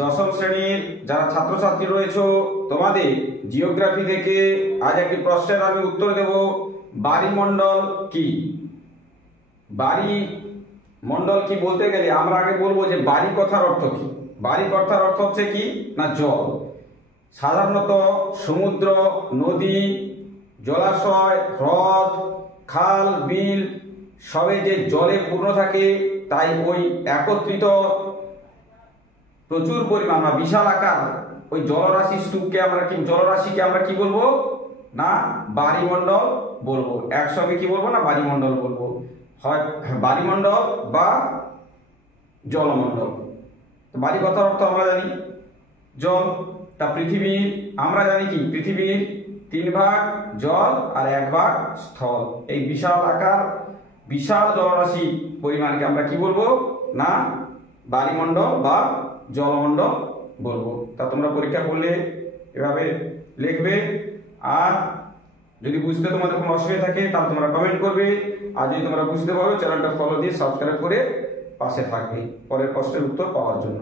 দশম শ্রেণীর যারা ছাত্রছাত্রী রয়েছে তোমাদের জিওগ্রাফি থেকে আজ একটি প্রশ্নের আমি উত্তর দেব। বাড়িমণ্ডল কি? বাড়িমণ্ডল কি বলতে গেলে আমরা আগে বলবো যে বাড়ি কথার অর্থ কি। বাড়ি কথার অর্থ হচ্ছে কি না জল। সাধারণত সমুদ্র, নদী, জলাশয়, হ্রদ, খাল, বিল সবে যে জলে পূর্ণ থাকে, তাই ওই একত্রিত প্রচুর পরিমাণ বা বিশাল আকার ওই জলরাশি স্তূপকে আমরা কি বলবো না বাড়িমণ্ডল বলবো। একসঙ্গে কি বলবো না বাড়িমণ্ডল বলবো, হয় বাড়িমণ্ডল বা জলমণ্ডল। বাড়ি কথার অর্থ আমরা জানি জল। তা পৃথিবীর আমরা জানি কি পৃথিবীর 3 ভাগ জল আর 1 ভাগ স্থল। এই বিশাল আকার বিশাল জলরাশি পরিমাণকে আমরা কি বলবো না বাড়িমণ্ডল বা জলমণ্ডল বলবো। তা তোমরা পরীক্ষা করলে এভাবে লিখবে। আর যদি বুঝতে তোমাদের কোনো অসুবিধা থাকে তাহলে তোমরা কমেন্ট করবে। আর যদি তোমরা বুঝতে পারো চ্যানেলটা ফলো দিয়ে সাবস্ক্রাইব করে পাশে থাকবে পরের প্রশ্নের উত্তর পাওয়ার জন্য।